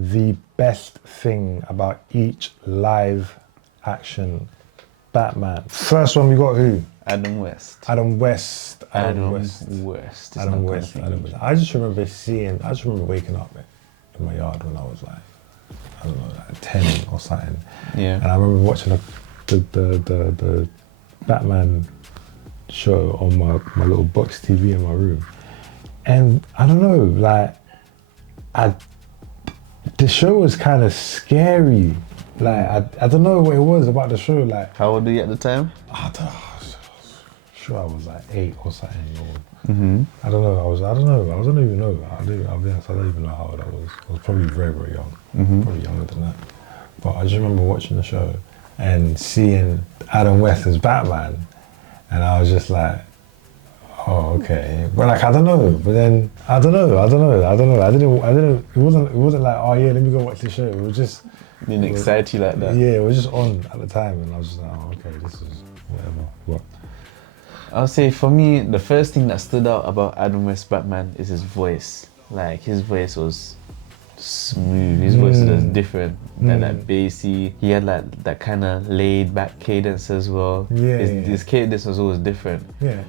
the best thing about each live action Batman? First one we got who? Adam West. Adam West. Adam West. I just remember waking up in my yard when I was like, I don't know, like 10 or something. Yeah. And I remember watching the Batman show on my little box TV in my room. And I don't know, like, the show was kind of scary. Like, I don't know what it was about the show. Like, how old were you at the time? I don't know. Sure, I was like 8 or something. Or, I don't know. I don't even know. I'll be honest. I don't even know how old I was. I was probably very, very young. Probably younger than that. But I just remember watching the show and seeing Adam West as Batman, and I was just like, oh, okay. But like, I don't know. But then I don't know. I didn't. It wasn't like, oh yeah, let me go watch the show. It was just. It didn't excite you like that. Yeah, it was just on at the time, and I was just like, oh, okay, this is whatever. What? I'll say for me, the first thing that stood out about Adam West Batman is his voice. Like, his voice was smooth. His voice was different. That bassy. He had like that kind of laid back cadence as well. Yeah. His cadence was always different. Yeah.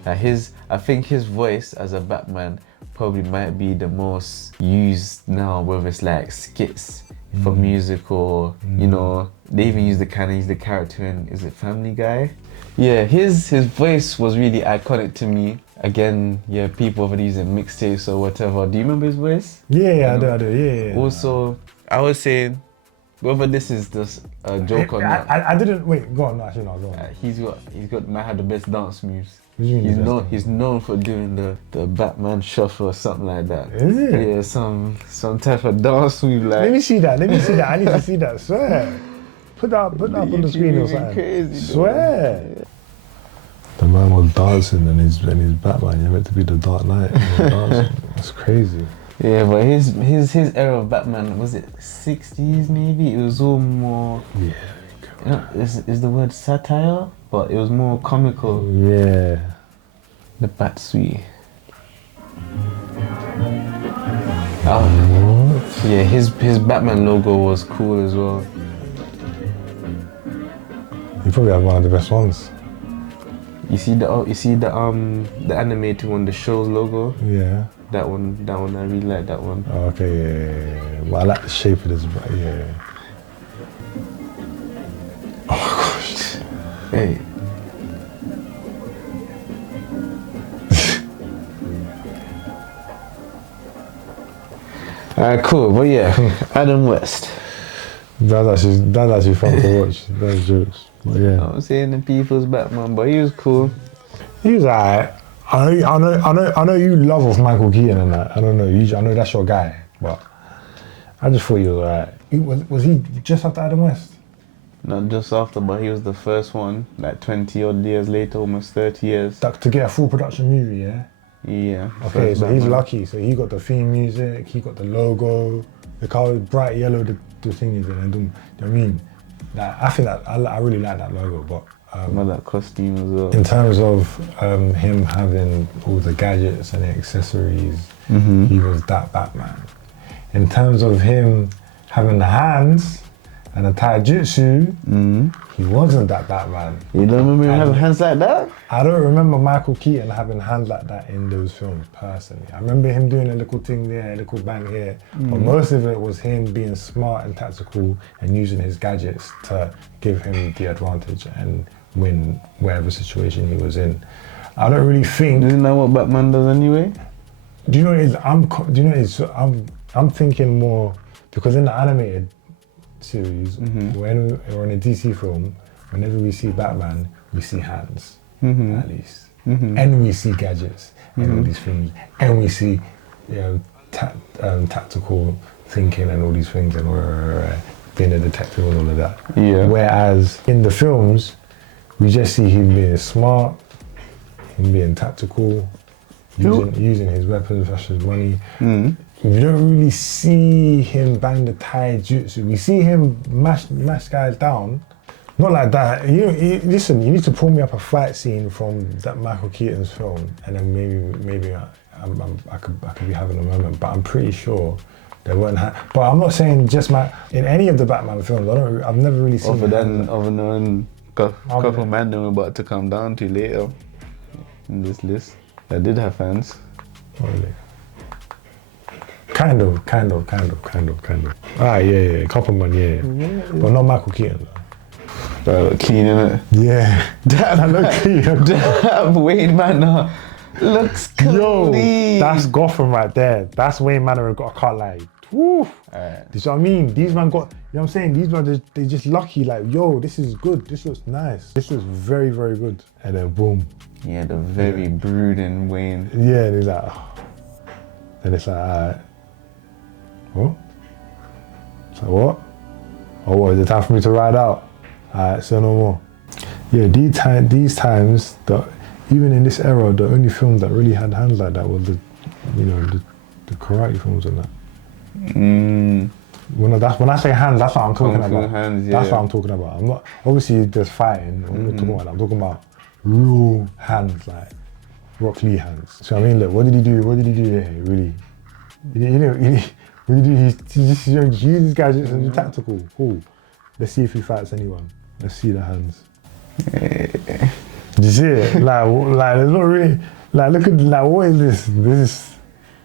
I think his voice as a Batman probably might be the most used now, whether it's like skits for music or, you know, they even use the character in, is it Family Guy? Yeah, his voice was really iconic to me. Again, yeah, people over using mixtapes or whatever. Do you remember his voice? Yeah, I do, yeah. Also, I was saying, whether this is just a joke or not. I didn't, wait, go on, no, actually no, go on. He's might have the best dance moves. What do you mean He's known for doing the Batman shuffle or something like that. Is it? Yeah, some type of dance move like. Let me see that, I need to see that, swear. Put that up on the screen or something. Crazy, swear. The man was dancing and he's Batman. You're meant to be the Dark Knight. That's crazy. Yeah, but his era of Batman, was it 60s maybe? It was all more. Yeah. You know, is the word satire? But it was more comical. Yeah. The Bat Suite. Yeah, his Batman logo was cool as well. You probably have one of the best ones. You see the animated one, the show's logo? Yeah. That one, I really like that one. Oh, okay, yeah. Well, I like the shape of this, but yeah. Oh my gosh. Hey. Alright, cool, but yeah, Adam West. That's actually fun to watch. Those jokes. But yeah. I'm saying the people's Batman, but he was cool. He was alright. I know you love of Michael Keaton and that. I don't know. I know that's your guy, but I just thought he was alright. Was he just after Adam West? Not just after, but he was the first one, like 20 odd years later, almost 30 years. To get a full production movie, yeah? Yeah. Okay, so he's lucky. So he got the theme music, he got the logo, the color bright yellow, the thing is, and you know what I mean? Like, I think that I really like that logo, but that costume as well. in terms of him having all the gadgets and the accessories, he was that Batman. In terms of him having the hands and the taijutsu, he wasn't that Batman. You don't remember him having hands like that? I don't remember Michael Keaton having hands like that in those films, personally. I remember him doing a little thing there, a little bang here, but most of it was him being smart and tactical and using his gadgets to give him the advantage and win whatever situation he was in. I don't really think... Isn't that what Batman does anyway? Do you know what it is? I'm thinking more, because in the animated series, when or in a DC film, whenever we see Batman, we see hands, at least. And we see gadgets and all these things. And we see tactical thinking and all these things and being a detective and all of that. Yeah. Whereas in the films, we just see him being smart, him being tactical, using his weapons such as money. We don't really see him bang the taijutsu. We see him mash guys down. Not like that. Listen, you need to pull me up a fight scene from that Michael Keaton's film, and then maybe I could be having a moment. But I'm pretty sure There weren't, but I'm not saying just in any of the Batman films. I've never really seen. Other than a couple man that we're about to come down to later in this list that did have fans. Oh, really? Kind of. Ah, yeah, couple man, yeah. But not Michael Keaton. Clean, innit? Yeah. That look clean. That Wayne Manor looks clean. Yo, that's Gotham right there. That's Wayne Manor. I can't lie. Woo. This is what I mean. These man got, you know what I'm saying? These man, they just lucky. Like, yo, this is good. This looks nice. This looks very, very good. And then boom. Yeah, the very brooding Wayne. Yeah, and he's like, oh. Then it's like, alright. What? It's like, what? Oh, what? Is it time for me to ride out? Alright, say no more. Yeah, these times, even in this era, the only films that really had hands like that were the karate films and that. When I say hands, that's what I'm talking about. Hands, yeah. That's what I'm talking about. I'm not, obviously there's fighting, I'm not talking about that. I'm talking about real hands, like Rock Lee hands. So I mean, look, what did he do here, really? What did he do? He used these guys just tactical. Cool. Let's see if he fights anyone. Let's see the hands. Did you see it? Like, there's not really, like, look at, like, what is this? This is.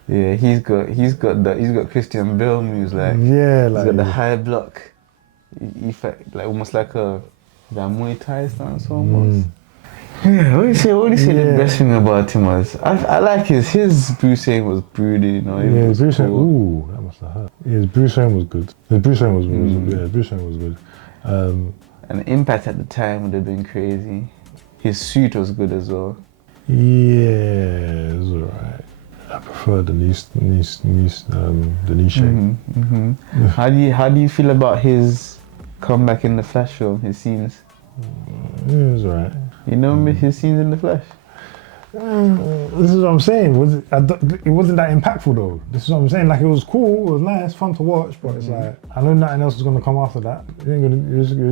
Yeah, he's got Christian Bale moves, like. Yeah, he's like. got the high block effect, like almost like that Muay Thai stance almost. Yeah, what do you say the best thing about him was? I like his Bruce Wayne was broody, you know. Yeah, Bruce Wayne, ooh, that must have hurt. Yeah, Bruce Wayne was good. Bruce Wayne was good. And the impact at the time would have been crazy. His suit was good as well. Yeah, it was alright. I prefer the knee shape. How do you feel about his comeback in the Flash film? His scenes. Yeah, it was alright. You know his scenes in the Flash. This is what I'm saying. It wasn't that impactful though. This is what I'm saying. Like, it was cool, it was nice, fun to watch, but it's like, I know nothing else is gonna come after that. You're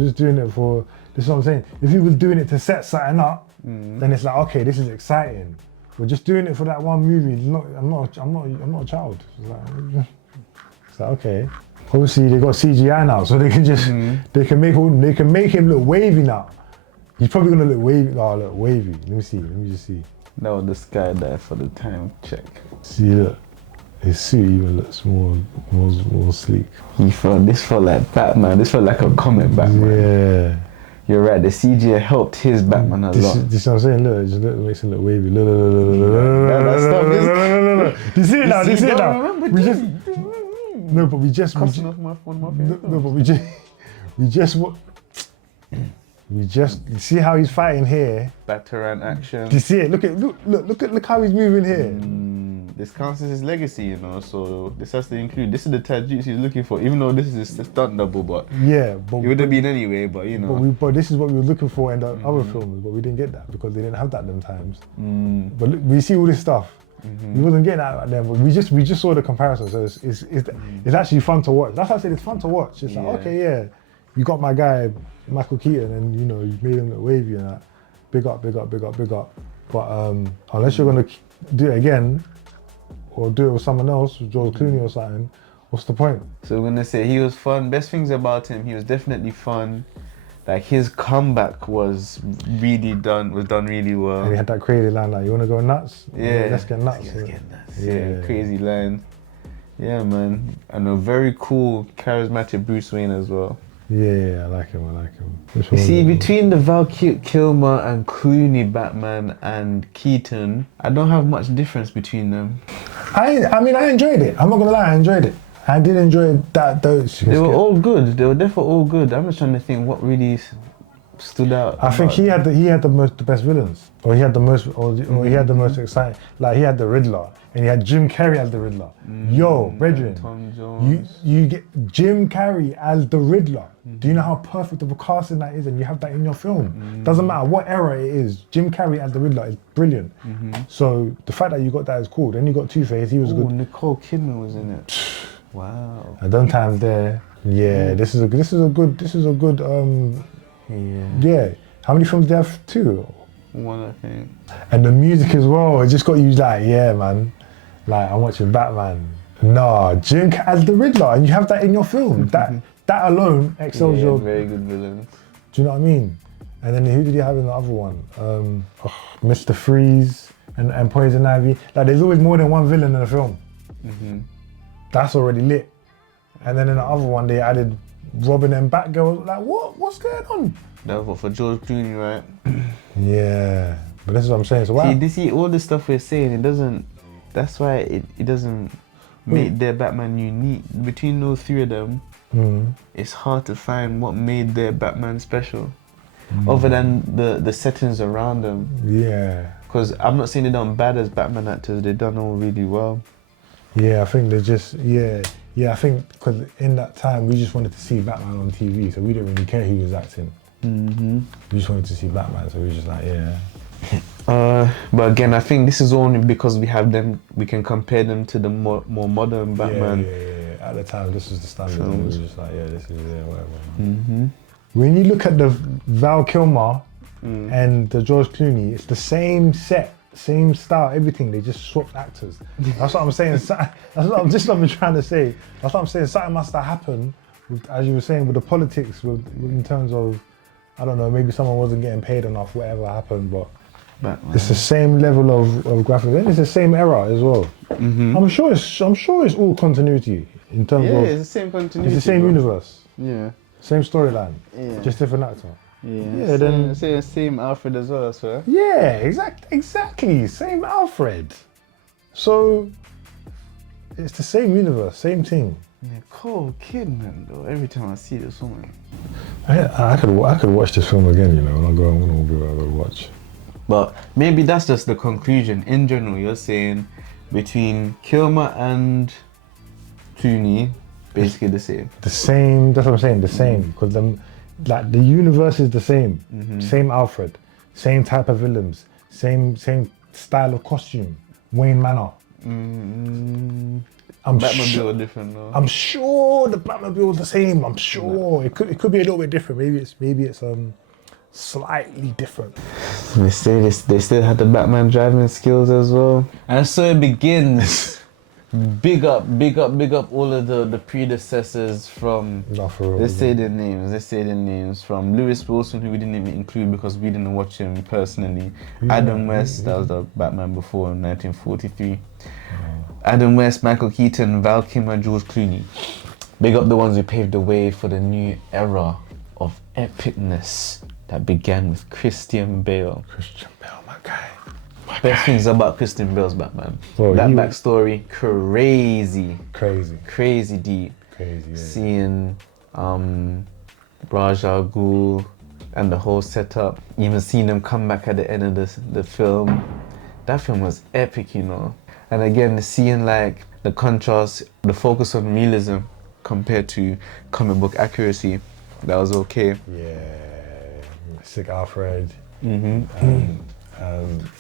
just doing it for. This is what I'm saying. If you was doing it to set something up, then it's like, okay, this is exciting. We're just doing it for that one movie. I'm not a child. It's like okay. Obviously they got CGI now, so they can just they can make him look wavy now. He's probably gonna look wavy. Oh, look wavy. Let me just see. That was the sky there for the time check. See, look, his suit even looks more sleek. This felt like Batman. This felt like a comic Batman. Yeah. You're right, the CGI helped his Batman a lot. This is what I'm saying, look, it just makes him look wavy. Look. Do you see it now? Do you see it now? We just see how he's fighting here. Batarang action. Do you see it? Look how he's moving here. This counts as his legacy, you know, so this has to include, this is the tajutsu he's looking for, even though this is his stunt double, but yeah, but it would have been anyway, but you know. But this is what we were looking for in the other films, but we didn't get that because they didn't have that them times. But look, we see all this stuff. We wasn't getting that back then, but we just saw the comparison, so it's actually fun to watch. That's why I said it's fun to watch. It's like, okay, yeah, you got my guy, Michael Keaton, and you know, you made him look wavy and that. Big up. But unless you're gonna do it again, or do it with someone else, with George Clooney or something, what's the point? So we're gonna say he was fun. Best things about him, he was definitely fun. Like his comeback was done really well. And he had that crazy line like, you wanna go nuts? Yeah. Let's get nuts. Let's get nuts. Yeah, crazy line. Yeah, man. And a very cool, charismatic Bruce Wayne as well. Yeah, I like him. You see, between the Val Kilmer and Clooney Batman and Keaton, I don't have much difference between them. I mean, I enjoyed it. I'm not gonna lie, I enjoyed it. I did enjoy those. They were all good. They were definitely all good. I'm just trying to think what really stood out. I think he had the best villains, or he had the most, or he had the most exciting. Like he had the Riddler, and he had Jim Carrey as the Riddler. Yo, brethren, Tom Jones. you get Jim Carrey as the Riddler. Do you know how perfect of a casting that is? And you have that in your film. Doesn't matter what era it is. Jim Carrey as the Riddler is brilliant. So the fact that you got that is cool. Then you got Two-Face. He was good. Nicole Kidman was in it. Wow. At them times there. Yeah, this is a good. Yeah. How many films do they have? 2? 1, I think. And the music as well, it just got you like, yeah, man. Like, I'm watching Batman. Nah, Jim as the Riddler, and you have that in your film. That alone excels your. Very good villains. Do you know what I mean? And then who did you have in the other one? Mr. Freeze and Poison Ivy. Like, there's always more than one villain in a film. That's already lit. And then in the other one, they added Robin and Batgirl. Like, what's going on? That was for George Clooney, right? Yeah, but this is what I'm saying. So why? See, all the stuff we're saying, it doesn't. That's why it doesn't make their Batman unique. Between those three of them, it's hard to find what made their Batman special, other than the settings around them. Yeah. Because I'm not saying they're done bad as Batman actors. They've done all really well. Yeah, I think they just I think because in that time we just wanted to see Batman on TV, so we didn't really care who was acting. We just wanted to see Batman, so we were just like, yeah. But again, I think this is only because we have them. We can compare them to the more modern Batman. Yeah. At the time, this was the standard. And we were just like, yeah, this is whatever. When you look at the Val Kilmer and the George Clooney, it's the same set, same style, everything. They just swapped actors. That's what I'm saying. That's what I'm trying to say. That's what I'm saying. Something must have happened, as you were saying, with the politics, in terms of, I don't know, maybe someone wasn't getting paid enough, whatever happened, but it's the same level of graphics, and it's the same era as well. I'm sure it's all continuity in terms of. It's the same continuity. It's the same universe. Yeah. Same storyline. Yeah. Just different actor. Yeah. Then same Alfred as well, I swear. Yeah, exactly. Same Alfred. So it's the same universe, same thing. Nicole Kidman, though. Every time I see this woman, I could watch this film again, you know, and I'm gonna watch. But maybe that's just the conclusion. In general, you're saying between Kilmer and Clooney, basically the same. The same. That's what I'm saying. The same, because the universe is the same. Same Alfred, same type of villains, same style of costume. Wayne Manor. Batmobile different though. I'm sure the Batmobile is the same. I'm sure it could be a little bit different. Maybe it's slightly different. They say they still had the Batman driving skills as well. And so it begins. Big up all of the predecessors from. Not for real. Let's say their names from Lewis Wilson, who we didn't even include because we didn't watch him personally. Adam West, that was the Batman before in 1943. Adam West, Michael Keaton, Val Kilmer, George Clooney. Big up the ones who paved the way for the new era of epicness that began with Christian Bale. Christian Bale, my guy. Best things about Christian Bale's Batman. Bro, that backstory, crazy deep. Crazy, yeah. Seeing Ra's al Ghul and the whole setup, even seeing them come back at the end of the film. That film was epic, you know. And again, seeing like the contrast, the focus on realism compared to comic book accuracy, that was okay. Yeah, sick Alfred. Mm-hmm.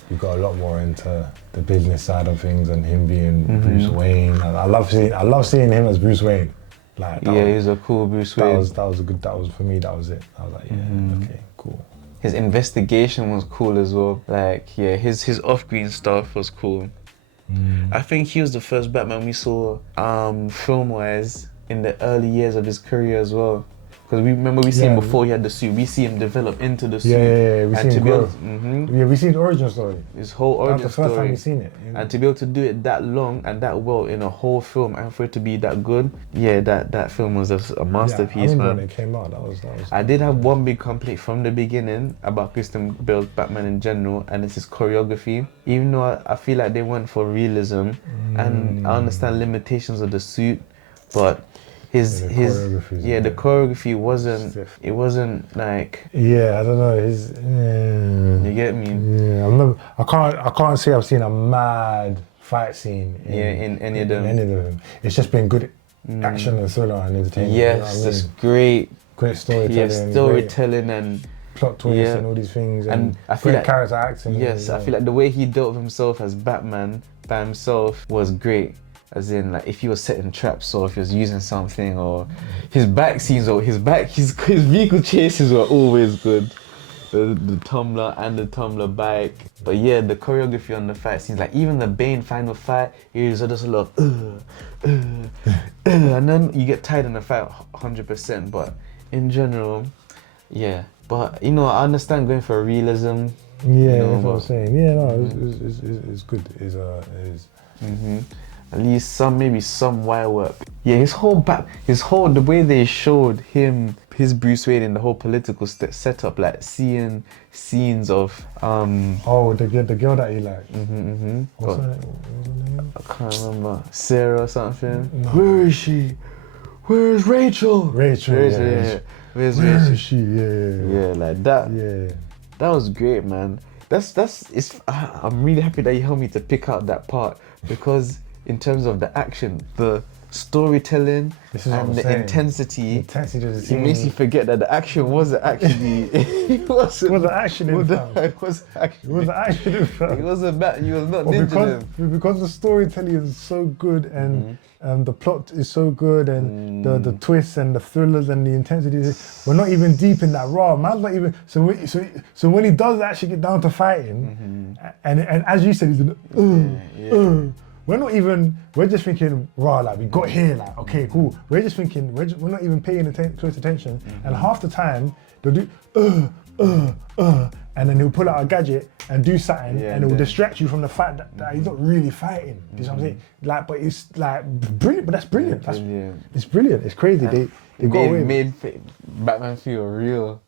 We got a lot more into the business side of things and him being Bruce Wayne. And I love seeing him as Bruce Wayne. Like he's a cool Bruce Wayne. That was for me. That was it. I was like, okay, cool. His investigation was cool as well. Like, his off-screen stuff was cool. I think he was the first Batman we saw film-wise in the early years of his career as well. Because we remember we see him before he had the suit. We see him develop into the suit. Yeah. We see him grow. We seen the origin story. His whole origin story. That's the first time we seen it. Yeah. And to be able to do it that long and that well in a whole film, and for it to be that good, that film was a masterpiece, I remember man. when it came out. That was. I did have one big complaint from the beginning about Christian Bale's Batman in general, and it's his choreography. Even though I feel like they went for realism, and I understand limitations of the suit, but the choreography wasn't stiff. It wasn't like, I don't know, you get me? I can't say I've seen a mad fight scene in any of them. It's just been good action and thriller and entertainment. Yes, it's great storytelling. And plot twists and all these things, and I feel like character acting. Yes, I feel like the way he dealt with himself as Batman by himself was great. As in, like, if he was setting traps or if he was using something, or his back scenes or his vehicle chases were always good. the tumbler and the tumbler bike. But yeah, the choreography on the fight scenes, like even the Bane final fight, it was just a lot of and then you get tired in the fight 100%. But in general, yeah. But you know, I understand going for realism. Yeah, you know, that's what I'm saying. Yeah, no, it's good. At least maybe some wire work. Yeah, the way they showed him, his Bruce Wayne in the whole political setup, like seeing scenes of the girl that he liked. What's her name? I can't remember. Sarah or something. No. Where is she? Where's Rachel? Rachel, yeah. Where's Where Rachel? is she? Yeah, like that. Yeah. That was great, man. I'm really happy that you helped me to pick out that part, because in terms of the action, the storytelling and the intensity, it makes you forget that the action wasn't actually. It wasn't action. It was action. It wasn't bad. You was not ninja them. Because the storytelling is so good and the plot is so good and the twists and the thrillers and the intensity. We're not even deep in that raw. Man's not even. So when he does actually get down to fighting, and as you said, he's we're not even. We're just thinking raw. Like we got here. Like okay, cool. We're just thinking. We're not even paying close attention. And half the time they'll do and then he'll pull out a gadget and do something, and it will distract you from the fact that he's not really fighting. You know what I'm saying? Like, but it's like brilliant. But that's brilliant. It's brilliant. It's crazy. They got away. Made Batman feel real.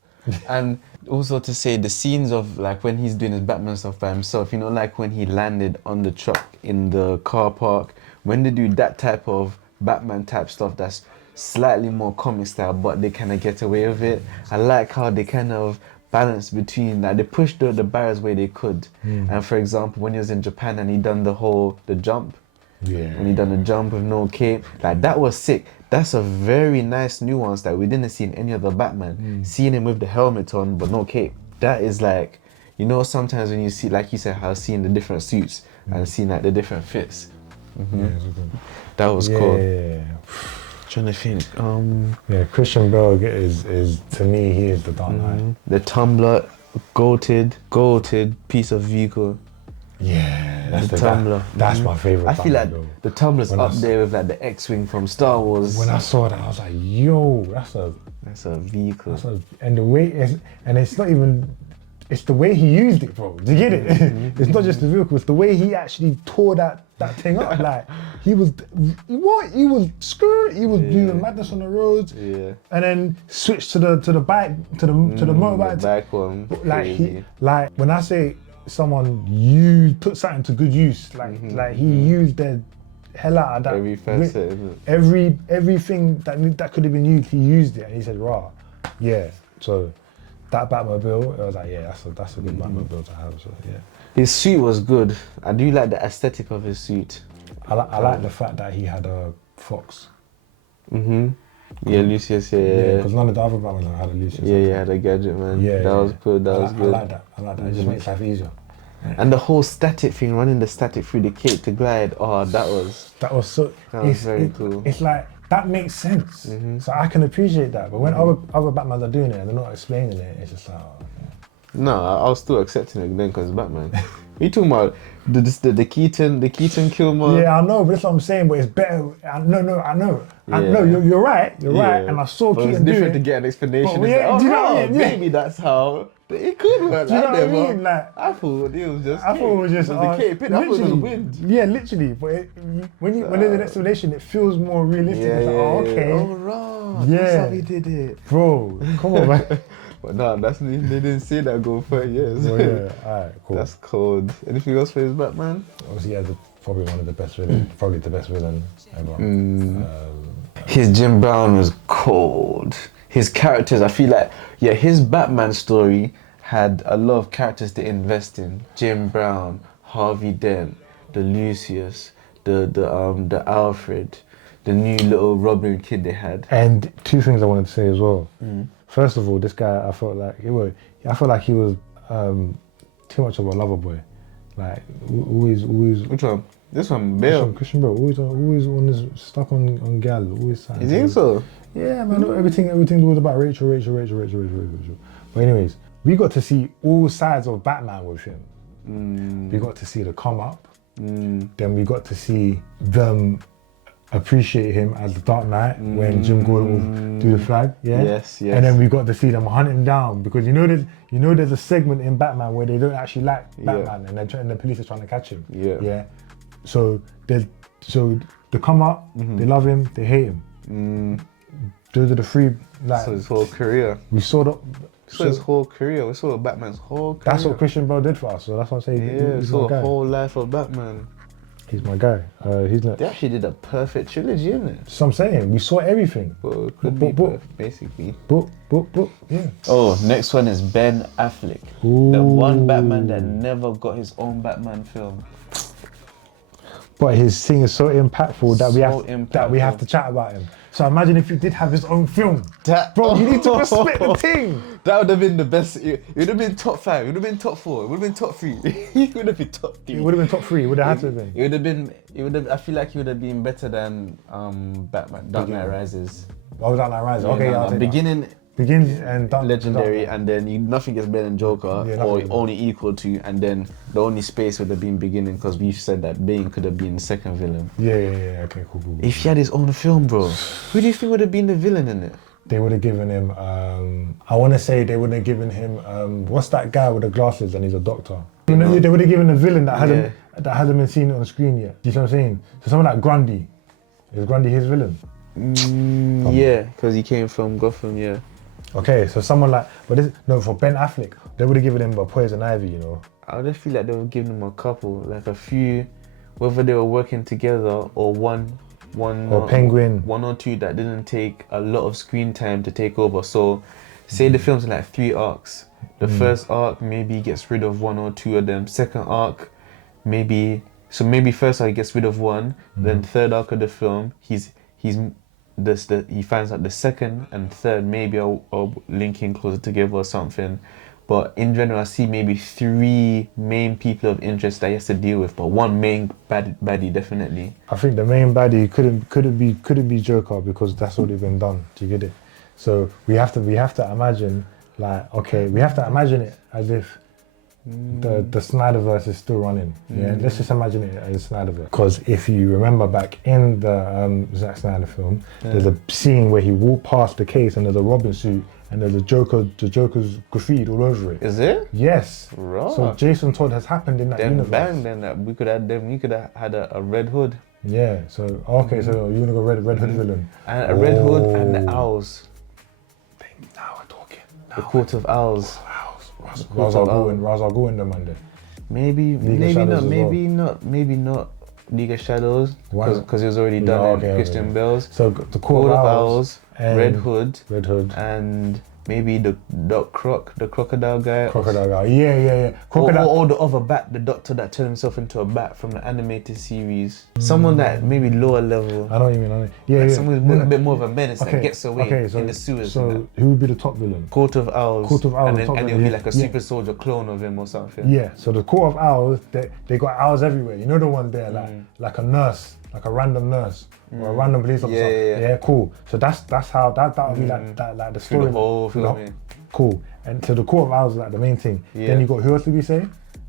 And also to say the scenes of like when he's doing his Batman stuff by himself, you know, like when he landed on the truck in the car park, when they do that type of Batman type stuff that's slightly more comic style, but they kind of get away with it. I like how they kind of balance between, like they pushed the barriers where they could. And for example, when he was in Japan and he done the jump, when he done the jump with no cape, like that was sick. That's a very nice nuance that we didn't see in any other Batman. Seeing him with the helmet on but no cape, that is like, you know, sometimes when you see, like you said, how seeing the different suits and seeing like the different fits. That was cool. Trying to think. Christian Bale is to me, he is the Dark Knight. The Tumbler, goated piece of vehicle. Yeah, that's the Tumbler. That's my favorite. I feel like the Tumbler's up there with like the X-wing from Star Wars. When I saw that, I was like, yo, that's a vehicle. And the way it's not even. It's the way he used it, bro. Do you get it? It's not just the vehicle. It's the way he actually tore that thing up. Like he was doing madness on the roads. And then switched to the bike, to the motorbike. The bike one. Like when I say someone put something to good use, like he used the hell out of that. Every facet, isn't it? Everything that could have been used, he used it, and he said, "Rah, yeah." So. That Batmobile, I was like, yeah, that's a good Batmobile to have. So yeah, his suit was good. I do like the aesthetic of his suit. I like the fact that he had a fox. Yeah, Lucius. Yeah. Because none of the other Batmans had a Lucius. Yeah, he had a gadget, man. Yeah, that was good. That was good. I like that. It just makes life easier. And the whole static thing, running the static through the cape to glide. Oh, that was very cool. It's like. That makes sense. So I can appreciate that. But when other Batmans are doing it and they're not explaining it, it's just like, oh, okay. No, I was still accepting it then because Batman. You talking about the Keaton Kilmer? Yeah, I know, but that's what I'm saying. But it's better. I know. You're right. You're right. And I saw Keaton do it. It's different to get an explanation. Maybe that's how it could work. Do you know what I mean? Like, I thought it was just. the cape. I thought it was the wind. Yeah, literally. But when there's an explanation, it feels more realistic. It's like, oh, okay. Oh, right. Yeah. That's how he did it. Bro, come on, man. But no, they didn't say that go for years. Oh, yeah, alright, cool. That's cold. Anything else for his Batman? Obviously, he has probably one of the best villains, probably the best villain ever. His Jim Brown was cold. His characters, I feel like, his Batman story had a lot of characters to invest in. Jim Brown, Harvey Dent, the Lucius, the Alfred, the new little Robin kid they had. And two things I wanted to say as well. First of all, this guy, I felt like he was too much of a lover boy. Like always. Which one? This one, Bale. Christian Bale, always on this stuck on gal. Always. You think so? Yeah, man. Everything was about Rachel. But anyways, we got to see all sides of Batman with him. We got to see the come up. Then we got to see them appreciate him as the Dark Knight when Jim Gordon will do the flag. Yeah. Yes. And then we got to see them hunt him down because there's a segment in Batman where they don't actually like Batman and the police are trying to catch him. Yeah. So the come up, they love him, they hate him. Those are the three. Like, so his whole career. We saw his whole career. We saw Batman's whole career. That's what Christian Bale did for us. So that's what I'm saying. Yeah, we saw the whole life of Batman. He's my guy. He's not. They actually did a perfect trilogy, isn't it? So I'm saying we saw everything. Well, it could be perfect, basically. Yeah. Oh, next one is Ben Affleck, the one Batman that never got his own Batman film. But his thing is so impactful that we have to chat about him. So imagine if he did have his own film. Bro, you need to respect the thing. That would have been the best. It would have been top 5. It would have been top 4. It would have been top 3. It would have been top 3. It would have been top 3. It would have had to have been. It would have been. It would have. I feel like he would have been better than Batman. Dark Knight Rises. Oh, Dark Knight Rises. Okay, I'll take beginning. Begins and legendary, and then nothing gets better than Joker, or only equal to, and then the only space would have been beginning because we've said that Bane could have been the second villain. Yeah. Okay, cool. If he had his own film, bro, who do you think would have been the villain in it? They would have given him. I want to say they would have given him. What's that guy with the glasses and he's a doctor? They would have given a villain that hasn't been seen on screen yet. Do you see what I'm saying? So someone like Grundy. Is Grundy his villain? Yeah, because he came from Gotham. Yeah. Okay, so someone like, for Ben Affleck, they would have given him a Poison Ivy, you know. I just feel like they would give him a couple, like a few, whether they were working together or one or Penguin, 1 or 2 that didn't take a lot of screen time to take over. So, say the film's like 3 arcs. The first arc maybe gets rid of 1 or 2 of them. Second arc, maybe first arc he gets rid of 1. Then third arc of the film, he finds out the second and third maybe are linking closer together or something. But in general, I see maybe 3 main people of interest that he has to deal with, but 1 main baddie definitely. I think the main baddie couldn't be Joker because that's already been done. Do you get it? So we have to imagine we have to imagine it as if the Snyderverse is still running. Yeah, let's just imagine it as Snyderverse. Because if you remember back in the Zack Snyder film, there's a scene where he walked past the case and there's a Robin suit and there's the Joker's graffiti all over it. Is it? Yes. Right. So Jason Todd has happened in that universe. Then we could have had a Red Hood. Yeah. So okay. So you wanna go Red Hood villain? And a Red Hood and the Owls. Now we're talking. The Court of Owls. Ra's al Ghul in the Monday. Maybe not League of Shadows because it was already done in Christian Bale's. So the Court of Owls, Red Hood, and maybe the crocodile guy. Yeah. Or the other bat, the doctor that turned himself into a bat from the animated series. Someone that maybe lower level. I know what you mean. Yeah. Someone with a bit more of a menace that gets away in the sewers. So who would be the top villain? Court of Owls. And it'll be like a super soldier clone of him or something. Yeah. So the Court of Owls, they got owls everywhere. You know the one there, like a nurse, like a random nurse. Or a random police officer. Yeah, cool. So that's how that would be like the story. The whole film. Cool. And so the Court of Owls is like the main thing. Yeah. Then you got, who else did we say?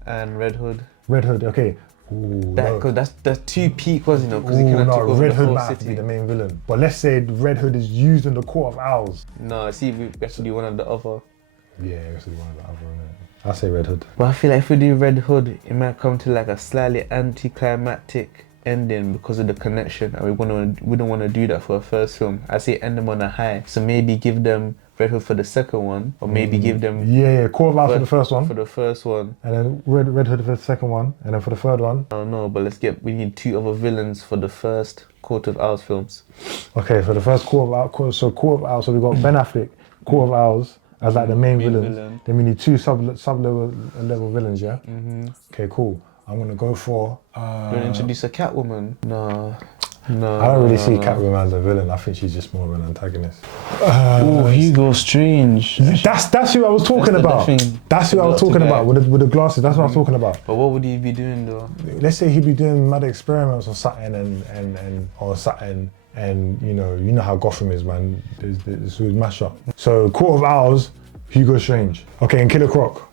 And Red Hood. Okay. That's 2 peak, wasn't it? Because he kind of took over Red the Hood whole might have to city. be the main villain. But let's say Red Hood is used in the Court of Owls. No, see, we actually do one of the other. Yeah, actually one of the other. I'll say Red Hood. But I feel like if we do Red Hood, it might come to like a slightly anticlimactic ending because of the connection, and we don't want to do that for a first film. I say end them on a high, so maybe give them Red Hood for the second one, or maybe give them Court of Owls for the first one. For the first one, and then Red Hood for the second one, and then for the third one. I don't know, but we need 2 other villains for the first Court of Owls films. Okay, for the first Court of Owls, so we got Ben Affleck, Court of Owls as like the main villain. Then we need 2 sub-level villains, yeah? Okay, cool. I'm gonna go for. You wanna introduce a Catwoman? No. I don't really see Catwoman as a villain. I think she's just more of an antagonist. Hugo Strange. That's who I was talking about. That's who I was talking about with the glasses. That's what I was talking about. But what would he be doing though? Let's say he'd be doing mad experiments or something, and you know how Gotham is, man. There's mash up. So Court of Owls, Hugo Strange. Okay, and Killer Croc.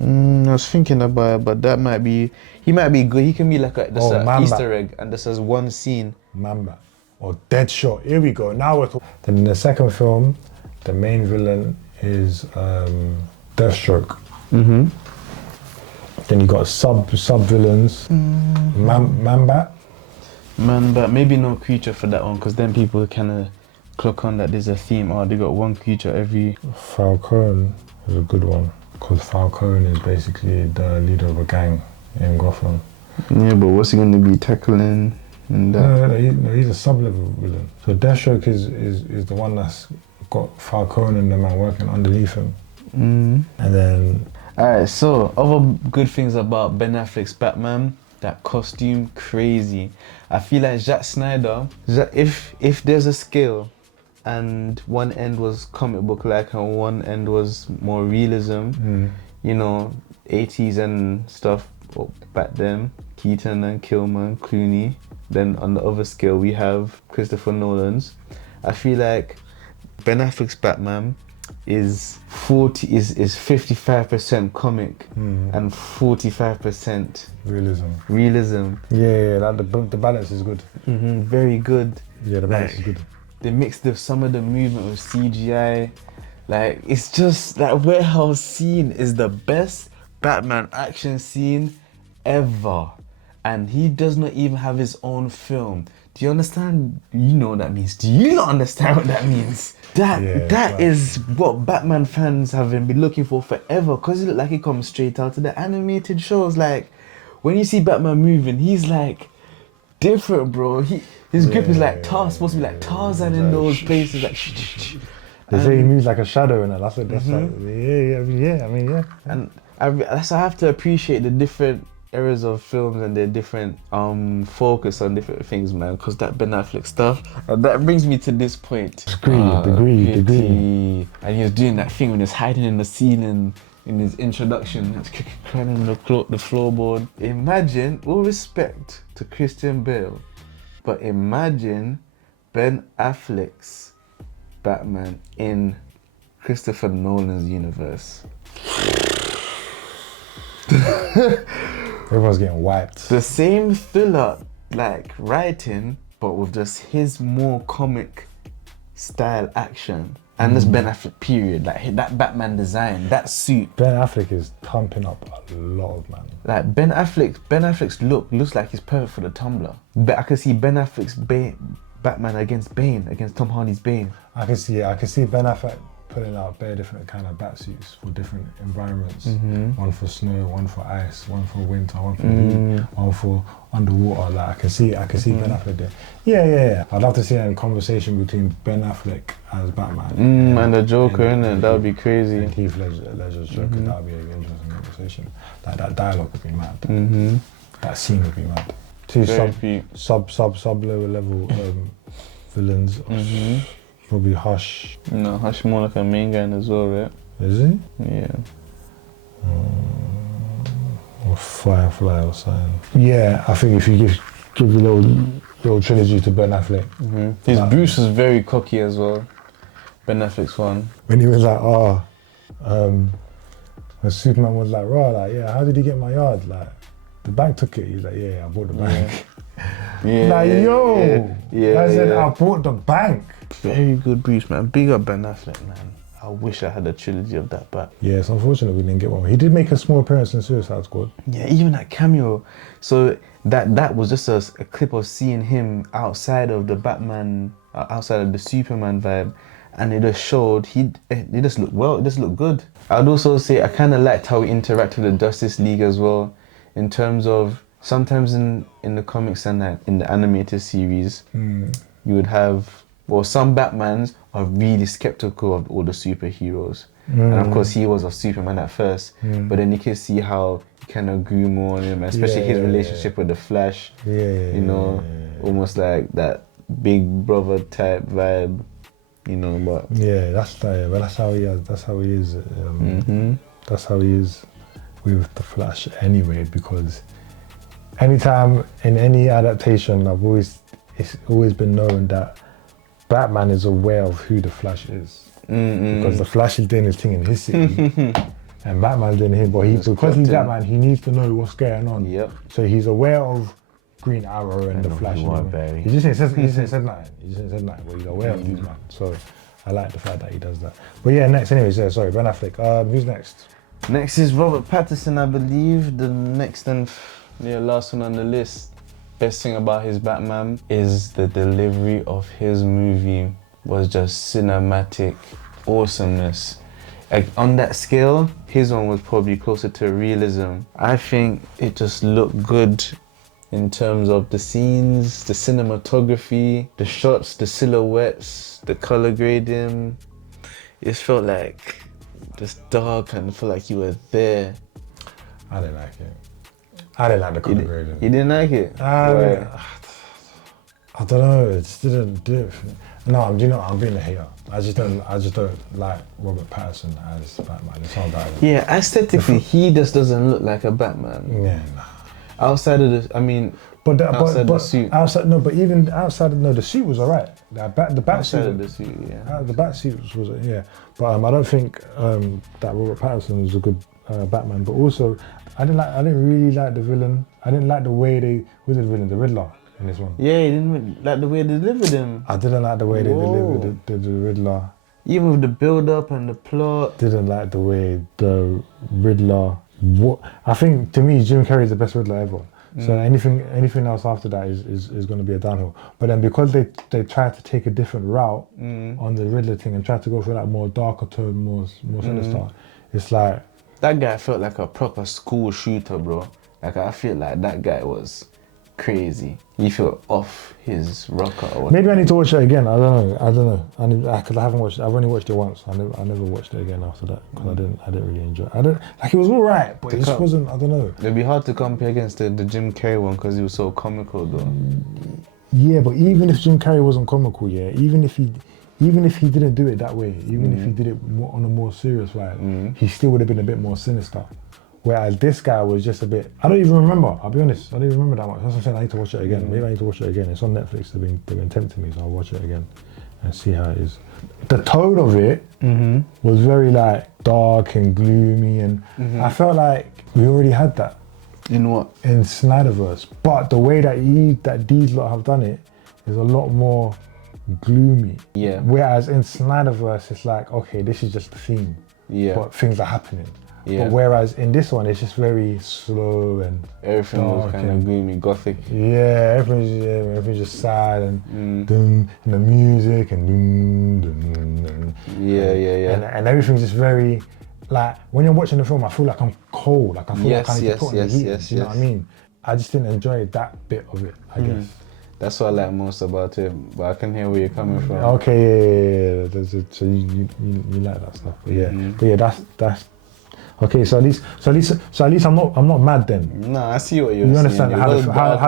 I was thinking about it, but that might be. He might be good. He can be like an Mamba. Easter egg, and this is one scene. Mamba. Or Deadshot. Here we go. Now we're talking. Then in the second film, the main villain is Deathstroke. Mm-hmm. Then you got sub villains. Mamba. Mamba. Maybe no creature for that one, because then people kind of clock on that there's a theme. Oh, they got one creature every. Falcone is a good one, because Falcone is basically the leader of a gang in Gotham. Yeah, but what's he going to be tackling? And No, he's a sub-level villain. So Deathstroke is the one that's got Falcone and the man working underneath him. And then... Alright, so other good things about Ben Affleck's Batman, that costume, crazy. I feel like Zack Snyder, if there's a scale and one end was comic book like and one end was more realism, you know, 80s and stuff back then, Keaton and Kilmer and Clooney. Then on the other scale we have Christopher Nolan's. I feel like Ben Affleck's Batman is 55% comic and 45% realism. Yeah, like the balance is good. Very good. Yeah, the balance is good. They mixed some of the movement with CGI. Like, it's just that warehouse scene is the best Batman action scene ever. And he does not even have his own film. Do you understand? You know what that means. Do you not understand what that means? That is what Batman fans have been looking for forever, because it looked like it comes straight out of the animated shows. Like, when you see Batman moving, he's like different, bro. His grip is like supposed to be like Tarzan in those places. Like, they say he moves like a shadow in it. That's like, yeah. And that's I have to appreciate the different eras of films and their different focus on different things, man, because that Ben Affleck stuff, that brings me to this point. Degree. And he was doing that thing when he was hiding in the ceiling in his introduction, crying on the floorboard. Imagine, all respect to Christian Bale, but imagine Ben Affleck's Batman in Christopher Nolan's universe. Everyone's getting wiped. The same thriller, like writing, but with just his more comic style action. And this Ben Affleck period, like that Batman design, that suit. Ben Affleck is pumping up a lot of man. Like Ben Affleck's look looks like he's perfect for the Tumblr. But I can see Ben Affleck's Batman against Bane, against Tom Hardy's Bane. I can see Ben Affleck putting out bare different kind of bat suits for different environments. One for snow, one for ice, one for winter, one for heat, one for underwater. Like I can see Ben Affleck there. Yeah. I'd love to see a conversation between Ben Affleck as Batman and the Joker, innit? That would be crazy. And Heath Ledger's Joker. That would be an interesting conversation. Like that dialogue would be mad. That scene would be mad. Two sub-lower level villains. Probably Hush. No, Hush more like a main guy as well, right? Is he? Yeah. Or Firefly or something. Yeah, I think if you give a little trilogy to Ben Affleck. His Bruce was very cocky as well. Ben Affleck's one. When he was like, when Superman was like, how did he get my yard? Like, the bank took it. He's like, I bought the bank. I said, I bought the bank. Very good Bruce, man. Big up Ben Affleck, man. I wish I had a trilogy of that back. Yeah, it's unfortunate we didn't get one. He did make a small appearance in Suicide Squad. Yeah, even that cameo. So that was just a clip of seeing him outside of the Batman, outside of the Superman vibe, and it just showed he just looked well. It just looked good. I'd also say I kind of liked how he interacted with the Justice League as well, in terms of sometimes in the comics and in the animated series, you would have. Well, some Batmans are really skeptical of all the superheroes. And of course, he was a Superman at first, but then you can see how he kind of grew more on him, especially his relationship with the Flash. Almost like that big brother type vibe, but... Yeah, that's how he is. That's how he is. That's how he is with the Flash anyway, because anytime in any adaptation, it's always been known that Batman is aware of who the Flash is. because the Flash is doing his thing in his city, and Batman's doing his. But because he's Batman, he needs to know what's going on. Yep. So he's aware of Green Arrow and the Flash. He just ain't said nothing. He just ain't said nothing. But he's aware of these man. So I like the fact that he does that. But yeah, next. Anyways, yeah, sorry, Ben Affleck. Who's next? Next is Robert Pattinson, I believe. The next and last one on the list. Best thing about his Batman is the delivery of his movie was just cinematic awesomeness. Like on that scale, his one was probably closer to realism. I think it just looked good in terms of the scenes, the cinematography, the shots, the silhouettes, the color grading. It felt like just dark and felt like you were there. I didn't like it. I didn't like the color grading. You didn't like it? I don't know. It just didn't do it for me. No, I'm being a hater. I just don't like Robert Pattinson as Batman. It's not that. Yeah, aesthetically, he just doesn't look like a Batman. Yeah, nah. Outside of the suit. But even outside of the suit was alright. The bat suit. The suit, yeah. The bat suit was yeah. But I don't think that Robert Pattinson was a good Batman. But also, I didn't really like the villain. I didn't like the way who's the villain, the Riddler in this one. Yeah, you didn't like the way they delivered him. I didn't like the way they delivered the Riddler. Even with the build-up and the plot. Didn't like the way the Riddler. I think to me, Jim Carrey is the best Riddler ever. So anything else after that is going to be a downhill. But then because they tried to take a different route on the Riddler thing and tried to go for that more darker tone, more sinister, it's like that guy felt like a proper school shooter, bro. Like I feel like that guy was crazy. He felt off his rocker or whatever. Maybe I need to watch it again. I don't know. Because I haven't watched it. I've only watched it once. I never watched it again after that because I didn't really enjoy it. It was all right, but it just wasn't. I don't know. It'd be hard to compare against the Jim Carrey one because he was so comical, though. Yeah, but even if Jim Carrey wasn't comical, yeah, even if he didn't do it that way, even if he did it on a more serious vibe, he still would have been a bit more sinister. Whereas this guy was just a bit, I don't even remember, I'll be honest, I don't even remember that much. That's what I'm saying, I need to watch it again. Maybe I need to watch it again. It's on Netflix, they've been tempting me, so I'll watch it again and see how it is. The tone of it was very like dark and gloomy, and I felt like we already had that. In what? In Snyderverse. But the way that these lot have done it is a lot more gloomy. Yeah. Whereas in Snyderverse, it's like, okay, this is just the theme. Yeah. But things are happening. Yeah. But whereas in this one, it's just very slow and everything was kind of gloomy, gothic. Yeah, everything's just sad and dun, and the music and dun, dun, dun, yeah. And everything's just very, like, when you're watching the film, I feel like I'm cold. Like I feel like I need to put on the heat. You know what I mean? I just didn't enjoy that bit of it, I guess. That's what I like most about it, but I can hear where you're coming from. Okay, yeah. So you like that stuff, but yeah, that's. Okay, so at least I'm not mad then. No, I see what you're saying. You understand how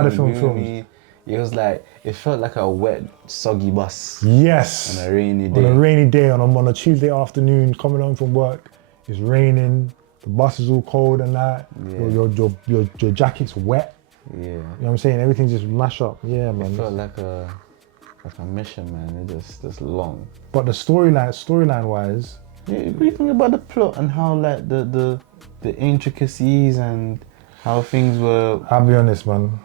the film films. It was like, it felt like a wet, soggy bus. Yes. On a rainy day. On a rainy day, on a Tuesday afternoon, coming home from work, it's raining, the bus is all cold and that. Yeah. Your jacket's wet. Yeah. You know what I'm saying? Everything just mash up. Yeah, man. It felt like a mission, man. It just long. But the storyline wise. Yeah, what do you think about the plot and how like the intricacies and how things were? I'll be honest, man.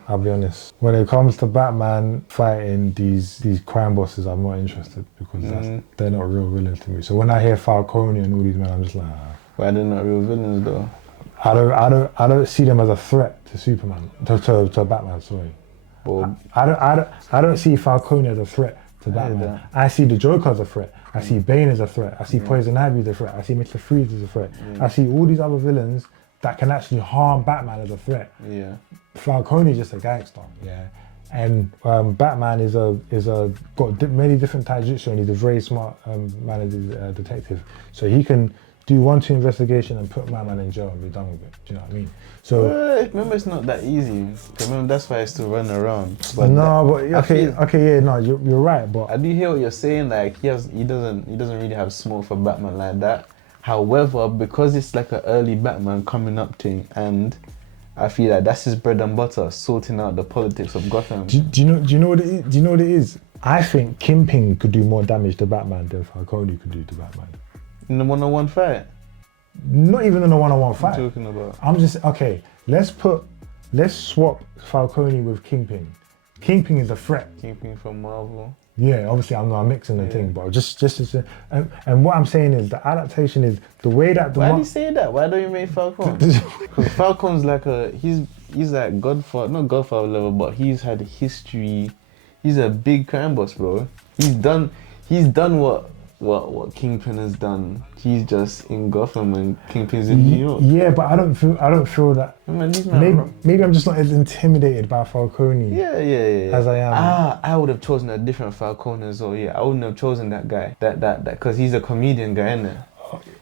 When it comes to Batman fighting these crime bosses, I'm not interested because they're not real villains to me. So when I hear Falcone and all these men, I'm just like, Why they're not real villains though? I don't see them as a threat to Superman, to Batman. Sorry. Well, I don't see Falcone as a threat to Batman. I see the Joker as a threat. I see Bane as a threat. I see Poison Ivy as a threat. I see Mr. Freeze as a threat. I see all these other villains that can actually harm Batman as a threat. Yeah. Falcone is just a gangster. Yeah. And Batman is got many different taijutsu, and he's a very smart detective. So he can do 1-2 investigation and put my man in jail and be done with it. Do you know what I mean? So remember, it's not that easy. Remember, that's why I still run around. But you're right. But I do hear what you're saying. Like he doesn't really have smoke for Batman like that. However, because it's like an early Batman coming up thing, and I feel like that's his bread and butter, sorting out the politics of Gotham. Do you know what it is? Do you know what it is? I think Kingpin could do more damage to Batman than Falcone could do to Batman. In the one-on-one fight? Not even in a one-on-one fight. What are you talking about? I'm just, okay, let's swap Falcone with Kingpin. Kingpin is a threat. Kingpin from Marvel. Yeah, obviously I'm not mixing the thing, but just and what I'm saying is the adaptation is the way that the Why do you say that? Why don't you make Falcon? Because Falcon's like he's like Godfather, not Godfather level, but he's had a history. He's a big crime boss, bro. He's done what Kingpin has done. He's just in Gotham and Kingpin's in New York. Yeah, but I don't feel that. Maybe I'm just not as intimidated by Falcone. Yeah. As I am. I would have chosen a different Falcone as well. Yeah, I wouldn't have chosen that guy. That because he's a comedian guy, isn't it?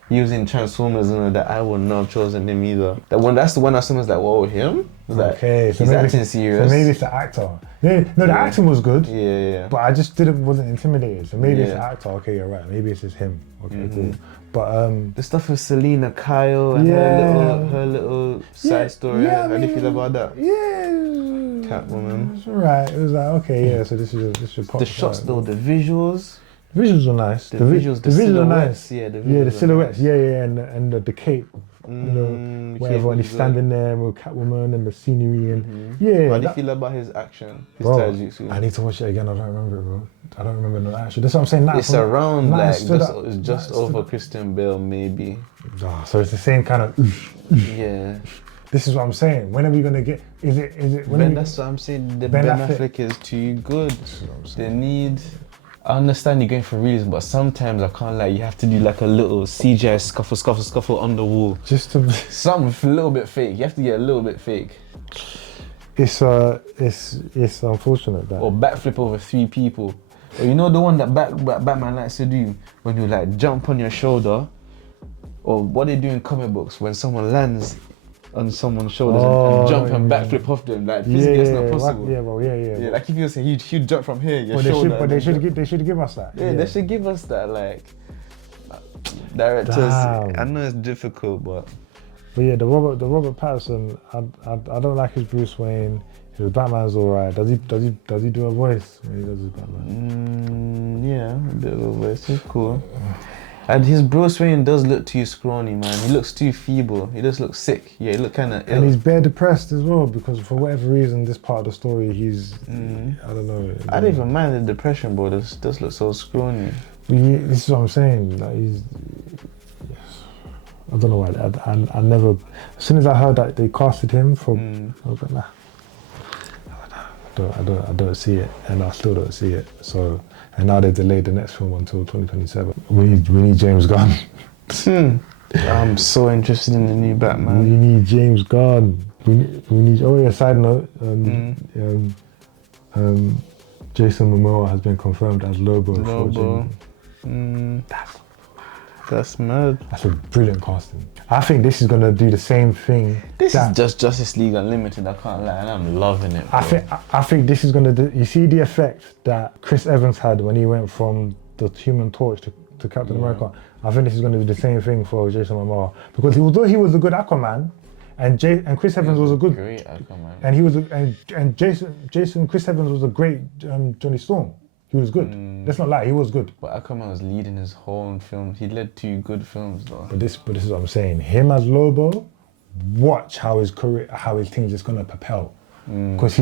He was in Transformers and all that. I would not have chosen him either. That's the one that someone's like, whoa, him? Like, okay, so he's acting serious. So maybe it's the actor. Yeah, no, the acting was good. Yeah. But I just wasn't intimidated. So maybe it's the actor. Okay, you're right. Maybe it's just him. Okay, cool. But the stuff with Selena Kyle and her little side story. Yeah, How do you feel about that? Yeah. Catwoman. It's right. It was like, okay, yeah. So this is pop. The shots though, the visuals. The visuals are nice. The visuals are nice. Yeah, the silhouettes. Nice. Yeah, and the cape. You know, where everyone is standing there with Catwoman and the scenery and yeah. How do you feel about his action? His bro, taijutsu? I need to watch it again. I don't remember it, bro. I don't remember no action. That's what I'm saying. It's around it's just over Christian Bale, maybe. So it's the same kind of. Yeah. This is what I'm saying. When are we gonna get? Is it? That's what I'm saying. Ben Affleck is too good. They need. I understand you're going for realism, but sometimes I can't lie, you have to do like a little CGI scuffle on the wall. Just to something a little bit fake. You have to get a little bit fake. It's unfortunate that. Or backflip over 3 people. Or you know the one that Batman likes to do when you like jump on your shoulder, or what they do in comic books when someone lands on someone's shoulders and jump and backflip off them. Like physically, it's not possible. Yeah. Like if you say he'd jump from here, your shoulder. But they should give us that. Yeah, they should give us that. Like directors, I know it's difficult, but yeah, the Robert Pattinson, I don't like his Bruce Wayne. His Batman's alright. Does he do a voice when he does his Batman? Yeah, a bit of a voice. He's cool. And his Bruce Wayne does look too scrawny, man. He looks too feeble. He just looks sick. Yeah, he look kind of ill. And he's bare depressed as well because for whatever reason, this part of the story, he's I don't know. I don't even mind the depression, bro. This does look so scrawny. This is what I'm saying. Like I don't know why. I never. As soon as I heard that they casted him for, I was like, nah. I don't see it, and I still don't see it. So, and now they delayed the next film until 2027. We need James Gunn. I'm so interested in the new Batman. We need James Gunn. We need. Oh yeah. Side note. Jason Momoa has been confirmed as Lobo. That's mad. That's a brilliant casting. I think this is gonna do the same thing. This is just Justice League Unlimited. I can't lie, and I'm loving it. Bro. I think this is gonna do. You see the effect that Chris Evans had when he went from the Human Torch to Captain America. I think this is gonna do the same thing for Jason Momoa because although he was a good Aquaman, and Chris Evans was a good great Aquaman, and he was Chris Evans was a great Johnny Storm. He was good. Let's not lie, he was good. But Aquaman was leading his whole film. He led 2 good films though. But this is what I'm saying. Him as Lobo, watch how his thing's just gonna propel. Because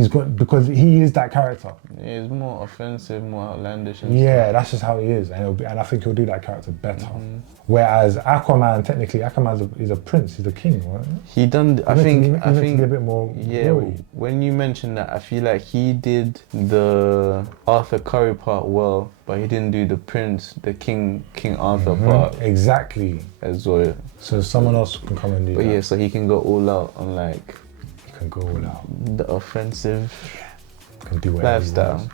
he is that character. Yeah, he's more offensive, more outlandish. That's just how he is, and I think he'll do that character better. Whereas Aquaman, technically, is a prince, he's a king, right? I think to be a bit more. Yeah, glory. when you mentioned that, I feel like he did the Arthur Curry part well, but he didn't do the prince, the King Arthur part. Exactly. As well. So someone else can come and do that. But yeah, so he can go all out on like. Can go all out. The offensive can do lifestyle.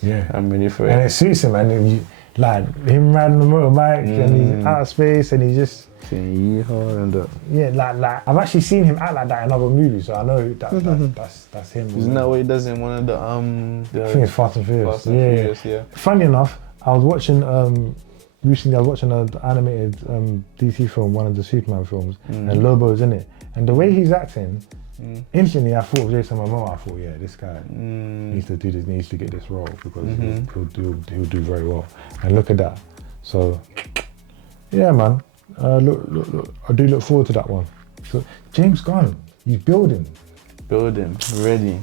Yeah. I'm ready for it. And it suits him, and like him riding the motorbike and he's out of space and he just like I've actually seen him act like that in other movies, so I know that's him. Isn't that what he does in one of the I think it's Fast and Furious. Yeah. Funny enough, I was watching recently an animated DC film, one of the Superman films, and Lobo's in it. And the way he's acting, Instantly, I thought of Jason Momoa. I thought, yeah, this guy needs to do this, needs to get this role because he'll do very well. And look at that. So, yeah, man. Look, I do look forward to that one. So James Gunn, he's building. Ready.